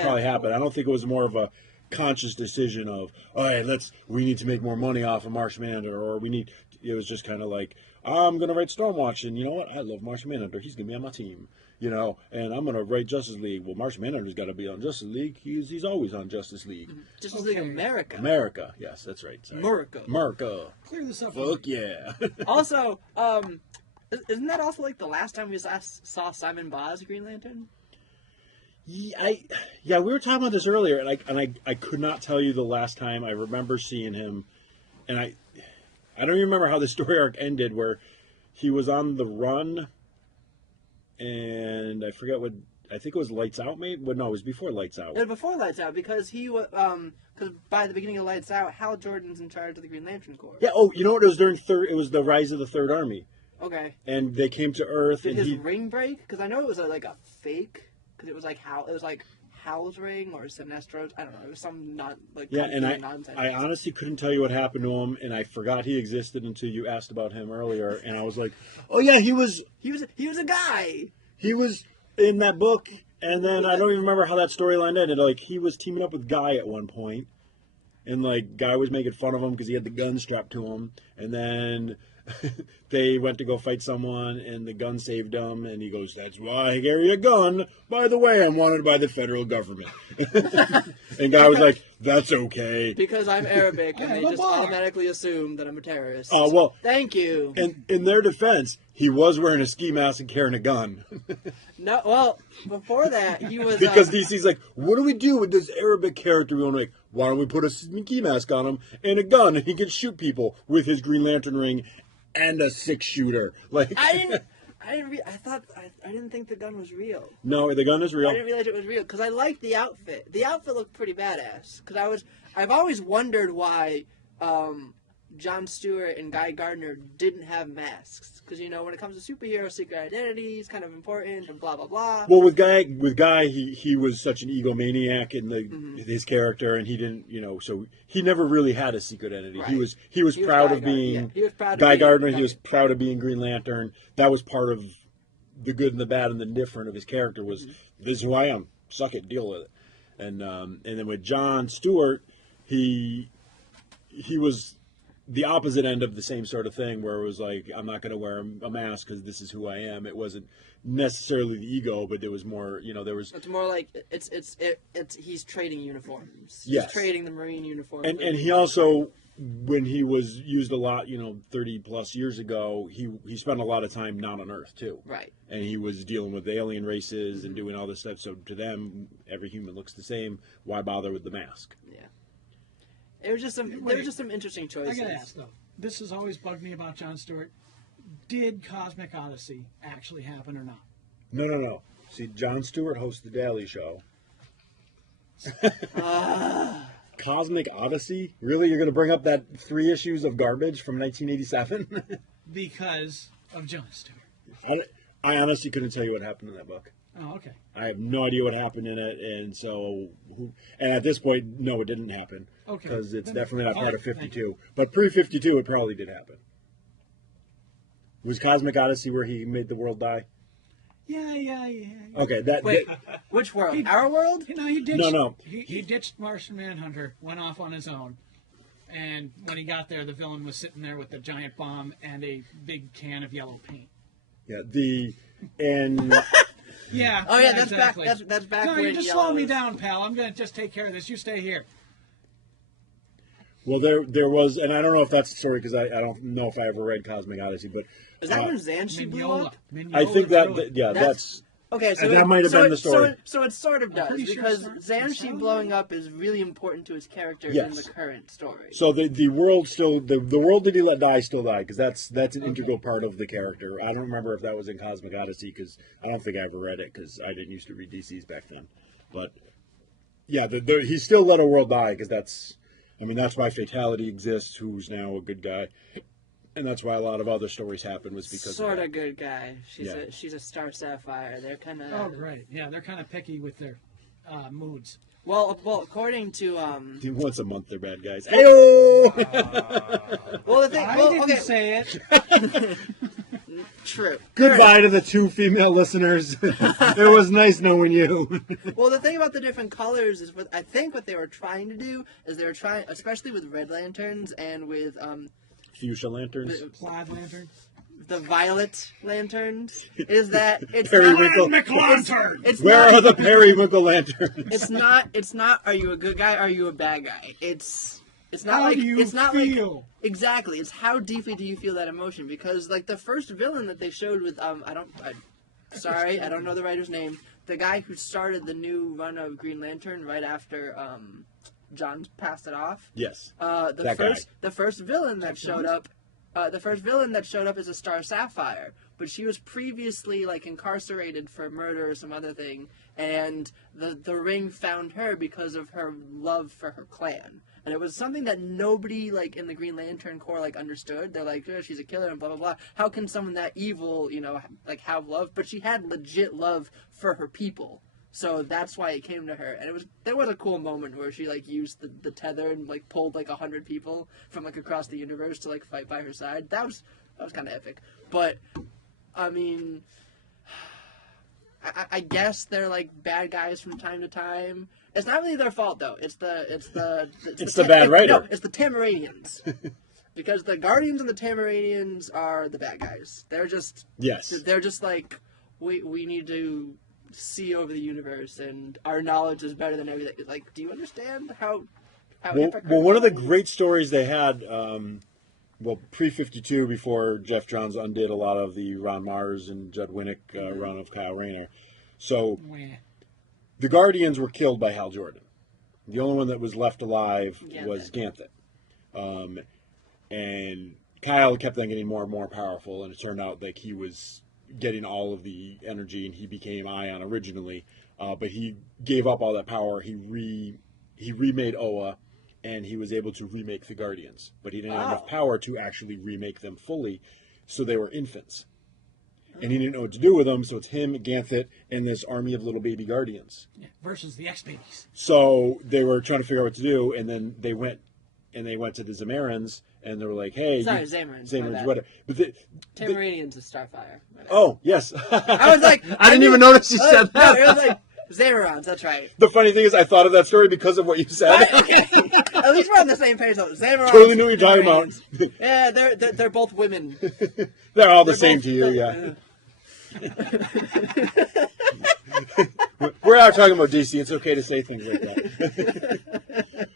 probably happened. I don't think it was more of a conscious decision of, all right, we need to make more money off of Martian Manhunter, or it was just kind of like, I'm going to write Stormwatch, and you know what? I love Martian Manhunter. He's going to be on my team, and I'm going to write Justice League. Well, Martian Manhunter's got to be on Justice League. He's always on Justice League. Justice League America. America, yes, that's right. Sorry. America. Clear this up. Fuck yeah. Also, isn't that also like the last time we saw Simon Baz Green Lantern? Yeah, we were talking about this earlier, and I could not tell you the last time I remember seeing him, and I don't even remember how the story arc ended, where he was on the run, and I forget I think it was Lights Out, maybe? Well, no, it was before Lights Out. It was before Lights Out, because because by the beginning of Lights Out, Hal Jordan's in charge of the Green Lantern Corps. Yeah. Oh, you know what? It was it was the rise of the Third Army. Okay. And they came to Earth, Did and his ring break? Because I know it was like a fake. Because it was like Hal's ring or Sinestro's. I don't know. It was some nonsense. I honestly couldn't tell you what happened to him, and I forgot he existed until you asked about him earlier, and I was like, oh yeah, he was a guy. He was in that book, and then I don't even remember how that storyline ended. Like, he was teaming up with Guy at one point, and like Guy was making fun of him because he had the gun strapped to him, and then they went to go fight someone, and the gun saved him, and he goes, that's why I carry a gun. By the way, I'm wanted by the federal government. And Guy was like, that's okay. Because I'm Arabic, and they just automatically assume that I'm a terrorist. Oh, well. Thank you. And in their defense, he was wearing a ski mask and carrying a gun. No, well, before that, he was... Because DC's like, what do we do with this Arabic character? We want to make, why don't we put a ski mask on him and a gun, and he can shoot people with his Green Lantern ring and a 6-shooter. Like, I didn't think the gun was real. No, the gun is real. I didn't realize it was real because I liked the outfit. The outfit looked pretty badass. Because I've always wondered why Jon Stewart and Guy Gardner didn't have masks. Because when it comes to superhero secret identity, it's kind of important and blah blah blah. Well, with Guy, he was such an egomaniac in his character, and he didn't, so he never really had a secret identity. Right. He was proud of being Guy Gardner. He was proud of being Green Lantern. That was part of the good and the bad and the different of his character was this is who I am. Suck it, deal with it. And then with Jon Stewart, he was the opposite end of the same sort of thing, where it was like, I'm not going to wear a mask because this is who I am. It wasn't necessarily the ego, but there was more, there was... It's more like, he's trading uniforms. Yes. He's trading the Marine uniform. And he also, when he was used a lot, 30 plus years ago, he spent a lot of time not on Earth too. Right. And he was dealing with alien races and doing all this stuff. So to them, every human looks the same. Why bother with the mask? Yeah. There were just some interesting choices. I gotta ask though. This has always bugged me about Jon Stewart. Did Cosmic Odyssey actually happen or not? No. See, Jon Stewart hosts the Daily Show. Cosmic Odyssey? Really? You're going to bring up that 3 issues of garbage from 1987? Because of Jon Stewart. I honestly couldn't tell you what happened in that book. Oh, okay. I have no idea what happened in it, and at this point, no, it didn't happen. Okay. Because it's definitely not part of 52. But pre-52, it probably did happen. Was Cosmic Odyssey where he made the world die? Yeah. Okay, Wait, which world? Our world? He ditched. No. He ditched Martian Manhunter, went off on his own, and when he got there, the villain was sitting there with a giant bomb and a big can of yellow paint. Yeah, Yeah. Oh yeah, that's exactly. back. That's back. No, you're just slowing me down, pal. I'm gonna just take care of this. You stay here. Well, there was, and I don't know if that's the story because I don't know if I ever read Cosmic Odyssey, but is that when Xanshi blew up? I think that's okay. So that might have been the story. So it sort of does because Xanshi blowing up is really important to his character in the current story. So the world still the world did he let die still died because that's an integral part of the character. I don't remember if that was in Cosmic Odyssey because I don't think I ever read it because I didn't used to read DCs back then. But yeah, he still let a world die because that's why Fatality exists, who's now a good guy. And that's why a lot of other stories happen was because sort of good guy. She's a Star Sapphire. They're kind of right. Yeah, they're kind of picky with their moods. Well, according to once a month they're bad guys. Hey-oh! Well, the thing I didn't say it. True. Goodbye to the 2 female listeners. It was nice knowing you. Well, the thing about the different colors is I think what they were trying to do is especially with Red Lanterns and with Fuchsia lanterns. Plaid lantern. the violet lanterns is that it's Periwinkle. not, McLantern! it's Where not, are the periwinkle lanterns? it's not are you a good guy, are you a bad guy? It's not How like do you it's not feel? like exactly. It's how deeply do you feel that emotion? Because like the first villain that they showed with sorry, I don't know the writer's name. The guy who started the new run of Green Lantern right after John passed it off. Yes. The first villain that showed up. The first villain that showed up is a Star Sapphire, but she was previously like incarcerated for murder or some other thing, and the Ring found her because of her love for her clan. And it was something that nobody like in the Green Lantern Corps like understood. They're like, oh, she's a killer and blah blah blah. How can someone that evil, like have love? But she had legit love for her people. So that's why it came to her, and there was a cool moment where she like used the tether and like pulled like 100 people from like across the universe to like fight by her side. That was kind of epic. But I mean, I guess they're like bad guys from time to time. It's not really their fault though. It's the bad writer. No, it's the Tamaranians. Because the Guardians and the Tamaranians are the bad guys. They're just like we need to see over the universe, and our knowledge is better than everything. Like, do you understand how well, one of the great stories they had, pre-52, before Jeff Johns undid a lot of the Ron Mars and Judd Winnick run of Kyle Rayner. So, the Guardians were killed by Hal Jordan. The only one that was left alive was Ganthet. And Kyle kept on getting more and more powerful, and it turned out like he was getting all of the energy, and he became Ion originally, but he gave up all that power. He remade Oa, and he was able to remake the Guardians, but he didn't have enough power to actually remake them fully, so they were infants, and he didn't know what to do with them. So it's him, Ganthet, and this army of little baby Guardians versus the X-Babies. So they were trying to figure out what to do, and then they went to the Zamarans, and they were like, "Hey, Zamarans, whatever." But Tamaranians is Starfire. Oh yes, I was like, I didn't even notice you said that. No, it was like Zamarans. That's right. The funny thing is, I thought of that story because of what you said. Okay. At least we're on the same page though. Zamarans. Totally knew what you're talking about. Yeah, they're both women. They're all the same to you, yeah. We're out talking about DC. It's okay to say things like that.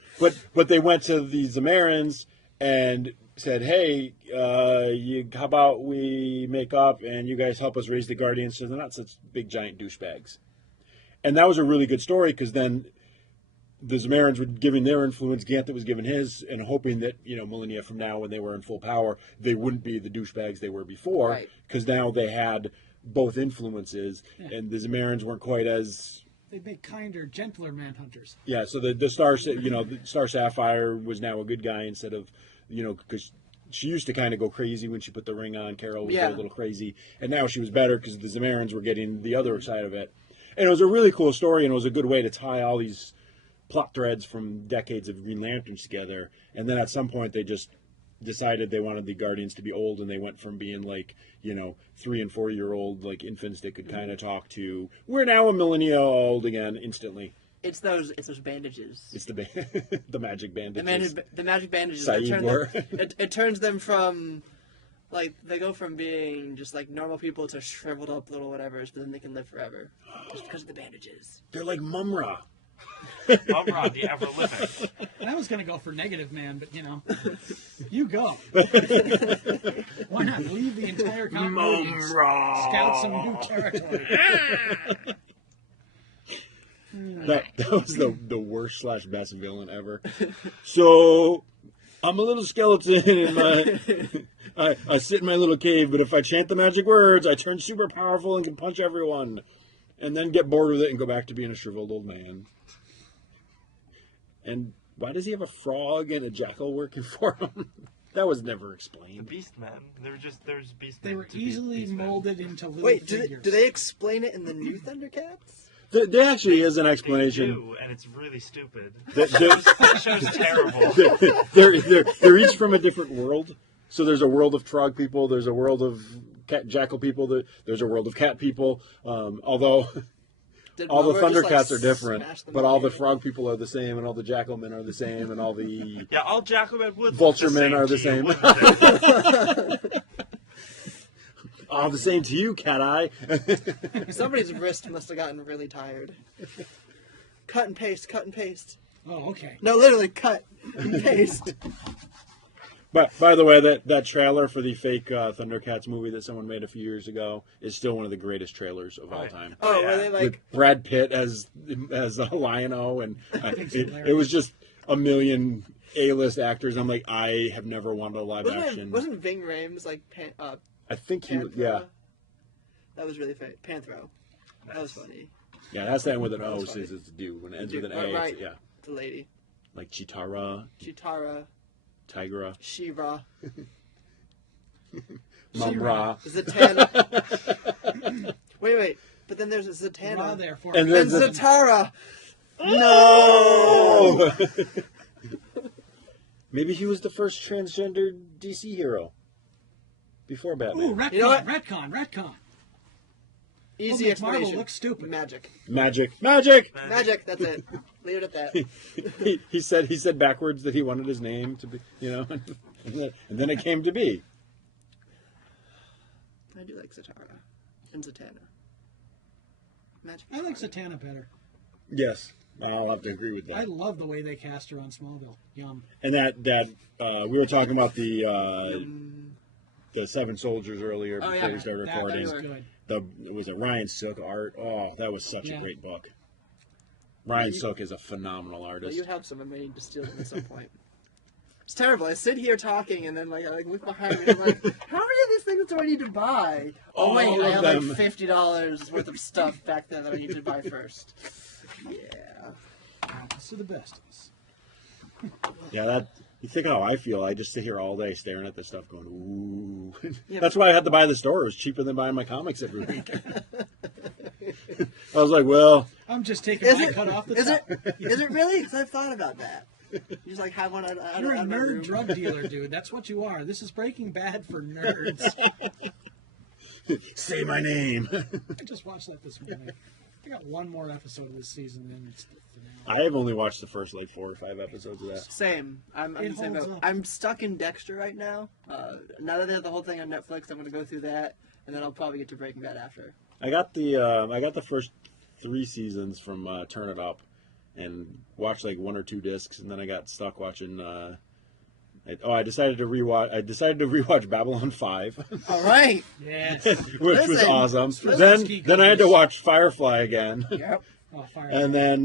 But they went to the Zamarans and said, "Hey, how about we make up and you guys help us raise the Guardians so they're not such big giant douchebags." And that was a really good story, because then the Zamarans were giving their influence, Ganthet was giving his, and hoping that, millennia from now, when they were in full power, they wouldn't be the douchebags they were before, because now they had both influences, and the Zamarans weren't quite as... They'd make kinder, gentler Manhunters. Yeah, so the Star, the Star Sapphire was now a good guy instead of, because she used to kind of go crazy when she put the ring on. Carol would go a little crazy, and now she was better because the Zamarans were getting the other side of it. And it was a really cool story, and it was a good way to tie all these plot threads from decades of Green Lanterns together. And then at some point, they just decided they wanted the Guardians to be old, and they went from being like, 3 and 4 year old like infants they could kind of talk to. We're now a millennia old again instantly. It's those bandages. It's the magic bandages. The magic bandages. It turns them from, like, they go from being just like normal people to shriveled up little whatevers, but then they can live forever just because of the bandages. They're like Mumra. Mumra, the ever living. I was going to go for Negative Man, but you go. Why not leave the entire continuity and scout some new territory? That was the worst / best villain ever. So I'm a little skeleton in I sit in my little cave, but if I chant the magic words, I turn super powerful and can punch everyone, and then get bored with it and go back to being a shriveled old man. And why does he have a frog and a jackal working for him? That was never explained. The Beast Men. There's Beast They Men. were easily molded into little figures. Do they explain it in the new Thundercats? There actually is an explanation. They do, and it's really stupid. The show's terrible. They're each from a different world. So there's a world of frog people. There's a world of jackal people. There's a world of cat people. Although all the Thundercats are different, but all the frog people are the same, and all the jackal men are the same, and all the all jackal men would vulture men are the same. Oh, the same to you, Cat Eye. Somebody's wrist must have gotten really tired. Cut and paste, cut and paste. Oh, okay. No, literally cut and paste. But by the way, that trailer for the fake Thundercats movie that someone made a few years ago is still one of the greatest trailers of all time. Oh, Yeah. were they With like... Brad Pitt as Lion-O, and it was just a million A-list actors. I'm like, I have never wanted a live action. Wasn't Ving Rhames like I think he, Panthro? yeah, That was really funny. Panthro. That was funny. yeah. That's that with an That O was funny. says it's a dude. When it ends Dude, with an A, right. it's, yeah, The lady. like Chitara, Chitara. Tigra, She-Ra. Mumra, Zatanna. wait. But then there's a Zatanna. Raw there for and me. then And Zatara. no. Maybe he was the first transgender DC hero before Batman. Ooh, retcon, You know what? retcon. Easy make explanation. Marvel look stupid. Magic. Magic. Magic. That's it. Leave it at that. He said backwards that he wanted his name to be, and then it came to be. I do like Zatara. And Zatanna. Magic. I like Zatanna better. Yes, I'll have to agree with I that. love the way they cast her on Smallville. Yum. And that we were talking about the Seven Soldiers earlier Oh, before yeah. we started That recording. was good. Was it Ryan Sook art? Oh, that was such a Yeah. great book. Ryan Sook is a phenomenal Well, artist. you have some. I may need to steal them at some point. It's terrible. I sit here talking and then I look behind me and I'm like, how many of these things do I need to buy? Oh wait, All I of have them. like $50 worth of stuff back there that I need to buy first. Yeah. This is the best. Yeah, you think how I feel. I just sit here all day staring at this stuff going, ooh. Yeah, That's why I had to buy the store. It was cheaper than buying my comics every week. I was like, well, I'm just taking Is my it? cut off the Is top. it? Is it really? Because I've thought about that. You just like have one. You're a nerd drug dealer, dude. That's what you are. This is Breaking Bad for nerds. say my name. I just watched that this morning. I got one more episode of this season, then it's the finale. I have only watched the first 4 or 5 episodes of that. Same. I'm It the same holds boat. up. I'm stuck in Dexter right now. Now that they have the whole thing on Netflix, I'm going to go through that, and then I'll probably get to Breaking Bad after. I got the first 3 seasons from Turn It Up, and watched like 1 or 2 discs, and then I got stuck watching. I decided to rewatch Babylon 5, All right. Yes. which was Listen, awesome. Straczynski Then I had to goes. watch Firefly again, Yep. Oh, fire. and then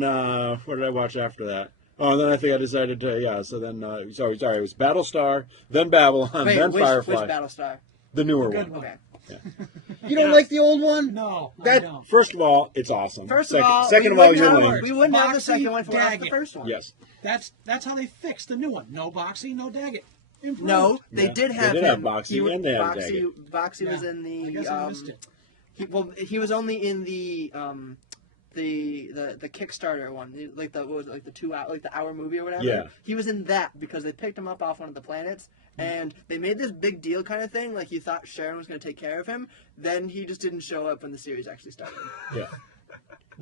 what did I watch after that? Oh, and then I think I decided to So then sorry, it was Battlestar, then Babylon, Wait, then which Firefly, Battlestar? the newer Good one. one. Okay. You don't like the old one? No, I That don't. first of all, it's awesome. First of all, second we of all, wouldn't you're have- lame. we wouldn't have the Boxy, second one for the Daggett. first one. Yes, That's how they fixed the new one. No Boxy, no Daggett. Improved. No, they Yeah. did They have did him. have Boxy He was- and they had Boxy, Daggett. Boxy was Yeah. in I the. guess I missed it. He was only in the Kickstarter one, like what was it, like the 2 hour, like the hour movie or whatever. Yeah. He was in that because they picked him up off one of the planets, and they made this big deal kind of thing. Like you thought Sharon was going to take care of him, then he just didn't show up when the series actually started. yeah.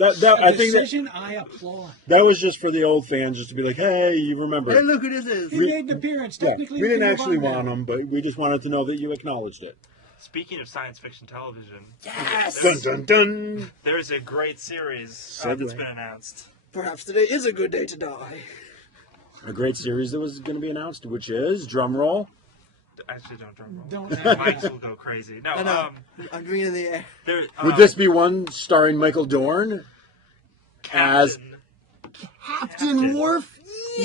I think Decision I applaud. that was just for the old fans, just to be like, hey, you remember. Hey, look who this is! He made an appearance. Yeah, Technically, we didn't can move actually on now. want them, but we just wanted to know that you acknowledged it. Speaking of science fiction television, Yes. Dun dun dun. there's a great series Segue. that's been announced. Perhaps today is a good day to die. A great series that was going to be announced, which is drumroll. Actually, don't drum roll. Don't. Mics will go crazy. No, I know. I'm green in the air. there, Would this be one starring Michael Dorn as Captain Worf.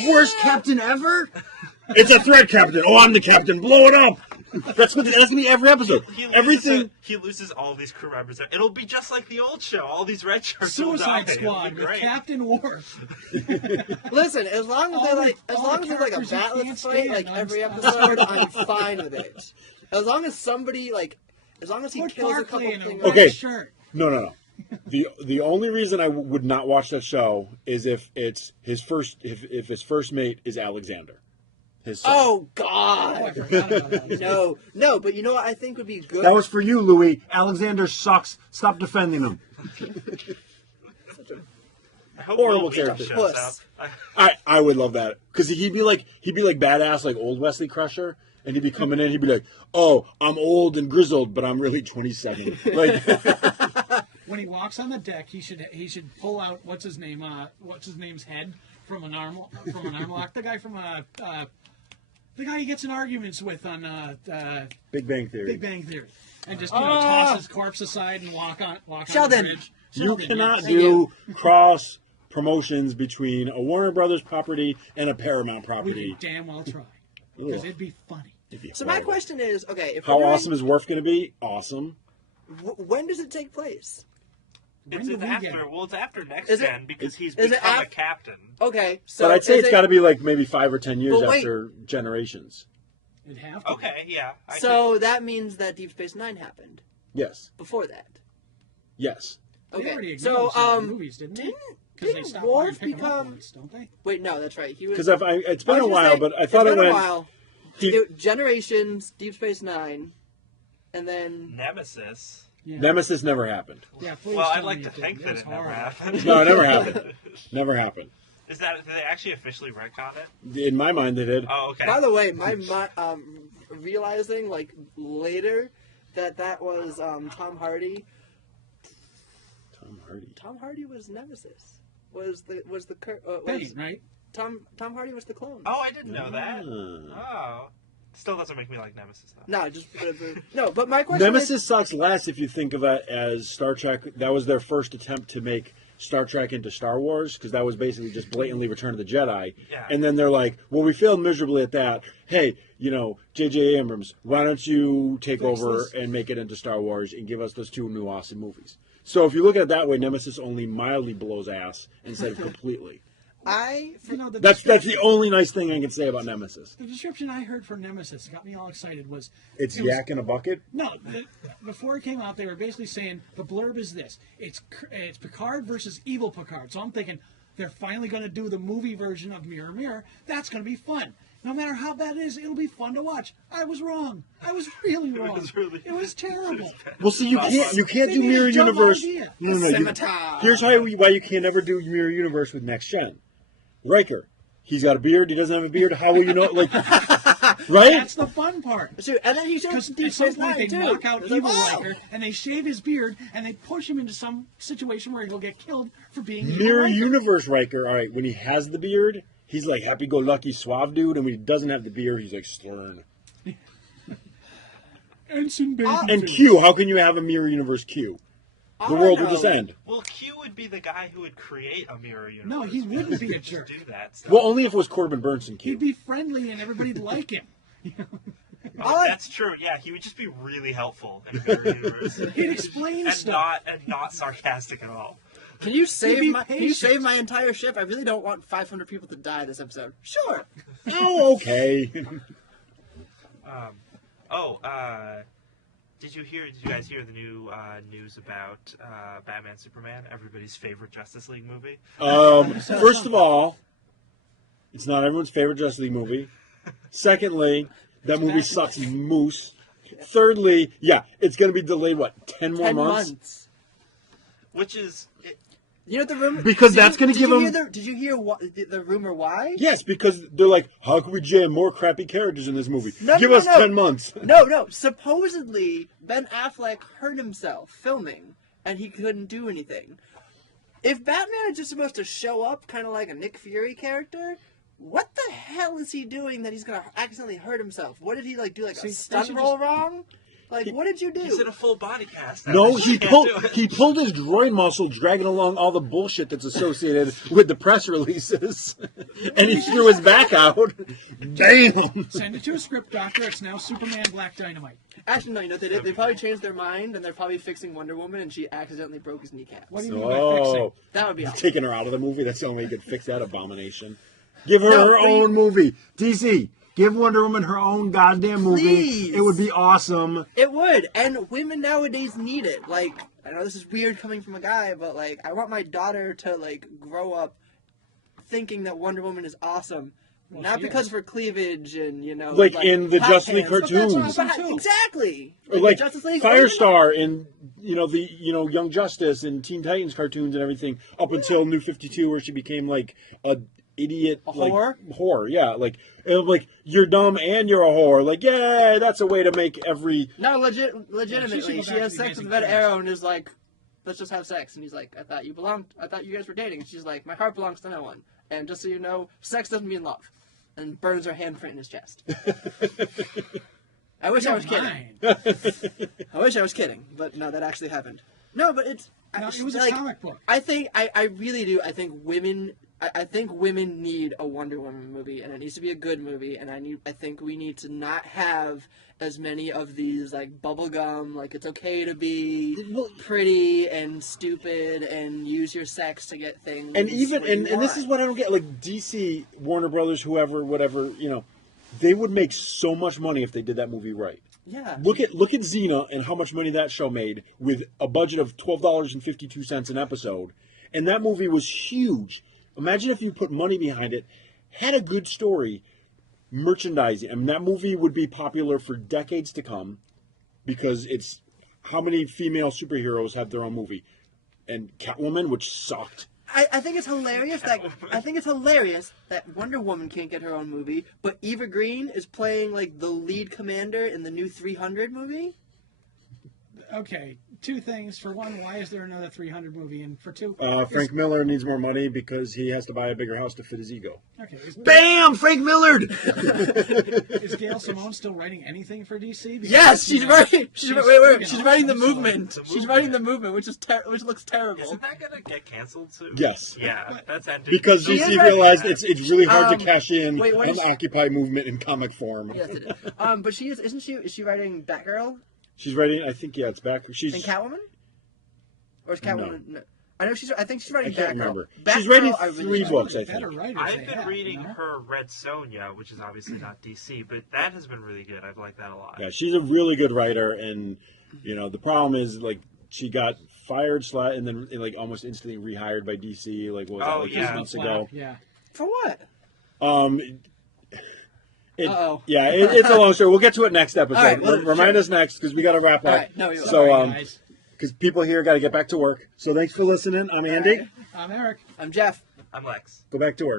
worst captain ever? It's a threat, Captain. Oh, I'm the captain. Blow it up. That's gonna be every episode. Everything. He loses all these crew members. It'll be just like the old show. All these red shirts will die. Suicide It'll be Squad with great. Captain Worf. Listen, as long as All they're the- like, as all long the as it's like a characters you batless can't fight, stand, like I'm every sorry. episode, I'm fine with it. As long as somebody as long as he Put kills a Barkley couple in a things. red Okay. shirt. No. The only reason I would not watch that show is if it's his first if his first mate is Alexander, his son. Oh Oh, I God! forgot about that. No, but you know what I think would be good. That was for you, Louis. Alexander sucks. Stop defending him. I hope Horrible Will Wheaton character. shows Puss. up. I would love that because he'd be like badass like old Wesley Crusher, and he'd be coming in. He'd be like, "Oh, I'm old and grizzled, but I'm really 27." Like, When he walks on the deck, he should pull out what's his name's head from an arm lock. The guy from the guy he gets in arguments with on Big Bang Theory. Big Bang Theory, and just toss his corpse aside and walk on Sheldon. the bridge. You Sheldon, cannot yes. do cross promotions between a Warner Brothers property and a Paramount We property. could damn well try because Ugh. it'd be funny. It'd be So my horrible. question is, okay, if How we're doing- awesome is Worf going to be? Awesome. when does it take place? When It's do we after. get it? Well, it's after next Is it- gen because he's is it become a af- captain. Okay, so But I'd say is it's it- got to be like maybe 5 or 10 years But wait. after Generations. It'd have to. be. Okay, yeah. I So that means that Deep Space Nine happened Yes. before that. Yes. They already Okay, so acknowledged that in movies, didn't they? Because they didn't stopped Worf picking up become? movies, don't they? Wait, no, that's right. He was. Because it's been I a was gonna while, say, but I it's thought it been a went. while. Generations, Deep Space Nine, and then Nemesis. Yeah. Nemesis never happened. Yeah, please Well, I'd tell like me to it did. think that was it never horrible. happened. No, it never happened. Never happened. Did they actually officially retcon it? In my mind, they did. Oh, okay. by the way, my realizing like later that was Tom Hardy. Tom Hardy. Tom Hardy was Nemesis. Was Bane, right? Tom Hardy was the clone. Oh, I didn't know that. Ah. Oh. Still doesn't make me like Nemesis, though. No, just no. But my question is, Nemesis sucks less if you think of it as Star Trek. That was their first attempt to make Star Trek into Star Wars, because that was basically just blatantly Return of the Jedi. Yeah. And then they're like, well, we failed miserably at that. Hey, J.J. Abrams, why don't you take over this. and make it into Star Wars and give us those 2 new awesome movies? So if you look at it that way, Nemesis only mildly blows ass instead of completely. The That's description- the only nice thing I can say about Nemesis. The description I heard for Nemesis got me all excited. It's it was- yak in a bucket. No, before it came out, they were basically saying the blurb is this: it's Picard versus evil Picard. So I'm thinking they're finally going to do the movie version of Mirror Mirror. That's going to be fun. No matter how bad it is, it'll be fun to watch. I was wrong. I was really wrong. It was terrible. Well, see, you can't They do made a Mirror dumb Universe. idea. No. Scimitar. Here's why you can never do Mirror Universe with Next Gen. Riker, he's got a beard. He doesn't have a beard. How will you know? Like, right? That's the fun part. Shoot, and then he shows Because Deep at some Space point Nine they too. knock out It's like, evil wow. Riker and they shave his beard and they push him into some situation where he'll get killed for being evil Mirror Riker. Universe Riker. All right, when he has the beard, he's like happy-go-lucky suave dude, and when he doesn't have the beard, he's like stern. Ensign Baby. And Q, how can you have a Mirror Universe Q? The All I world will know- just end. Well, Q would be the guy who would create a mirror universe. No, he wouldn't be a Just jerk. do that stuff. Well, only if it was Corbin Burnson Q. He'd be friendly and everybody'd like him. Oh, that's true. Yeah, he would just be really helpful in a mirror universe. He'd explain and stuff. not sarcastic at all. Can you be save my? Can you patient. save my entire ship? I really don't want 500 people to die this episode. Sure. Oh, okay. Did you guys hear the new news about Batman Superman, everybody's favorite Justice League movie? First of all, it's not everyone's favorite Justice League movie. Secondly, that movie sucks moose. Thirdly, yeah, it's going to be delayed, 10 more 10 months? months. Which is You know the rumor. Because did that's you- gonna did give you him- hear Did you hear the rumor? Why? Yes, because they're like, how can we jam more crappy characters in this movie? No, Give no, us no. 10 months. No. Supposedly, Ben Affleck hurt himself filming, and he couldn't do anything. If Batman is just supposed to show up, kind of like a Nick Fury character, what the hell is he doing that he's gonna accidentally hurt himself? What did he do? Like See, a they stunt should roll wrong? Like, what did you do? he's in a full body cast. No, he can't pulled do it. he pulled his groin muscle, dragging along all the bullshit that's associated with the press releases, and he threw his back out. Damn. Send it to a script doctor. It's now Superman Black Dynamite. Actually, no. You know what they did? They probably changed their mind, and they're probably fixing Wonder Woman, and she accidentally broke his kneecap. What do you mean by fixing? Oh, That would be awesome. taking her out of the movie. That's the only way you could fix that abomination. Give her No, her but own movie. DC, give Wonder Woman her own goddamn movie. Please. It would be awesome. It would, and women nowadays need it. Like, I know this is weird coming from a guy, but I want my daughter to grow up thinking that Wonder Woman is awesome, not she because is. of her cleavage and Like in the hot Justice League pants. But that's cartoons. awesome too. Exactly. Or like Justice League, Firestar in the Young Justice and Teen Titans cartoons and everything up until New 52, where she became like a idiot whore? Whore, yeah, like you're dumb and you're a whore. Like, yeah, that's a way to make every. No, Well, she legitimately, should she go back has to sex the with Red Amazing Arrow and is like, let's just have sex. And he's like, I thought you guys were dating. And she's like, my heart belongs to no one. And just so you know, sex doesn't mean love. And burns her handprint in his chest. I wish I was kidding. Mine. I wish I was kidding, but no, that actually happened. No, but it's No, it was like, a comic book. I think I really do. I think women need a Wonder Woman movie, and it needs to be a good movie. And I think we need to not have as many of these like bubblegum. Like it's okay to be pretty and stupid and use your sex to get things. And even what you and this want. is what I don't get. Like DC, Warner Brothers, whoever, whatever, they would make so much money if they did that movie right. Yeah. Look at Xena and how much money that show made with a budget of $12.52 an episode, and that movie was huge. Imagine if you put money behind it, had a good story, merchandising, and that movie would be popular for decades to come, because it's how many female superheroes have their own movie, and Catwoman, which sucked. I think it's hilarious that Wonder Woman can't get her own movie, but Eva Green is playing like the lead commander in the new 300 movie. Okay, two things. For one, why is there another 300 movie? And for two, Frank Miller needs more money because he has to buy a bigger house to fit his ego. Okay, Bam! Frank Millard! is Gail Simone still writing anything for DC? Because, Yes, she's writing. She's writing the awesome, movement. so- She's writing the movement, which looks terrible. Isn't that gonna get canceled soon? Yes. Yeah, that's ending. Because She is DC right. realized it's really hard to cash in wait, what an is she- Occupy movement in comic form. Yes, it is. But is she writing Batgirl She's writing, I think, it's back. She's and Catwoman? Or is Catwoman? No. I think she's writing I can't Batgirl. remember. Batgirl, She's writing I really 3 like. books, I better think. writers I've they been have, reading you know? her Red Sonja, which is obviously not DC, but that has been really good. I've liked that a lot. Yeah, she's a really good writer, and the problem is like she got fired and then like almost instantly rehired by DC. Like what was that, Oh, like yeah. 2 months ago? Yeah. For what? Yeah, Uh-oh. it's a long story. We'll get to it next episode. All right, well, Remind sure. us next because we got to wrap up. All right, no, we will. So, Sorry, guys. because people here got to get back to work. So thanks for listening. I'm Andy. I'm Eric. I'm Jeff. I'm Lex. Go back to work.